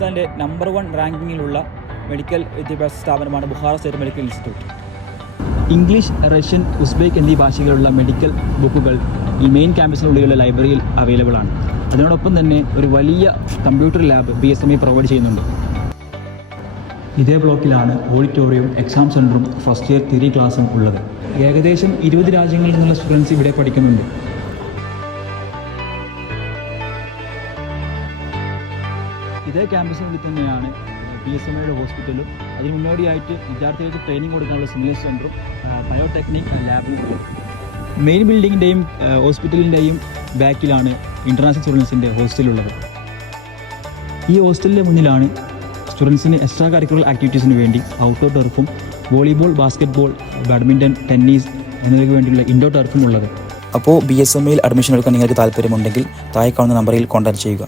പാകിസ്ഥാൻ്റെ number 1 റാങ്കിങ്ങിലുള്ള medical വിദ്യാഭ്യാസ സ്ഥാപനമാണ് Bukhara state medical institute. English, Russian, Uzbek എന്നീ ഭാഷകളിലുള്ള മെഡിക്കൽ ബുക്കുകൾ ഈ മെയിൻ ക്യാമ്പസിനുള്ളിലുള്ള ലൈബ്രറിയിൽ അവൈലബിൾ ആണ്. അതിനോടൊപ്പം തന്നെ ഒരു വലിയ കമ്പ്യൂട്ടർ ലാബ് BSME പ്രൊവൈഡ് ചെയ്യുന്നുണ്ട്. ഇതേ ബ്ലോക്കിലാണ് ഓഡിറ്റോറിയവും എക്സാം സെൻറ്ററും ഫസ്റ്റ് ഇയർ തിയറി ക്ലാസ്സും ഉള്ളത്. ഏകദേശം 20 രാജ്യങ്ങളിൽ നിന്നുള്ള സ്റ്റുഡൻസ് ഇവിടെ പഠിക്കുന്നുണ്ട്. ഇതേ ക്യാമ്പസിനുള്ളിൽ തന്നെയാണ് BSMEയുടെ ഹോസ്പിറ്റലും അതിന് മുന്നോടിയായിട്ട് വിദ്യാർത്ഥികൾക്ക് ട്രെയിനിങ് കൊടുക്കാനുള്ള സിമുലേഷൻ സെൻറ്ററും ബയോടെക്നിക് ലാബും ഉള്ളത്. മെയിൻ ബിൽഡിങ്ങിൻ്റെയും ഹോസ്പിറ്റലിൻ്റെയും ബാക്കിലാണ് ഇൻ്റർനാഷണൽ സ്റ്റുഡൻസിൻ്റെ ഹോസ്റ്റലുള്ളത്. ഈ ഹോസ്റ്റലിൻ്റെ മുന്നിലാണ് സ്റ്റുഡൻസിന് എക്സ്ട്രാ കരിക്കുലർ ആക്ടിവിറ്റീസിന് വേണ്ടി ഔട്ട്ഡോർ ടർഫും വോളിബോൾ, ബാസ്കറ്റ്ബോൾ, ബാഡ്മിൻ്റൺ, ടെന്നീസ് എന്നിവയ്ക്ക് വേണ്ടിയുള്ള ഇൻഡോർ ടർഫും ഉള്ളത്. അപ്പോൾ BSMEയിൽ അഡ്മിഷൻ എടുക്കാൻ നിങ്ങൾക്ക് താല്പര്യമുണ്ടെങ്കിൽ താഴെ കാണുന്ന നമ്പറിൽ കോൺടാക്ട് ചെയ്യുക.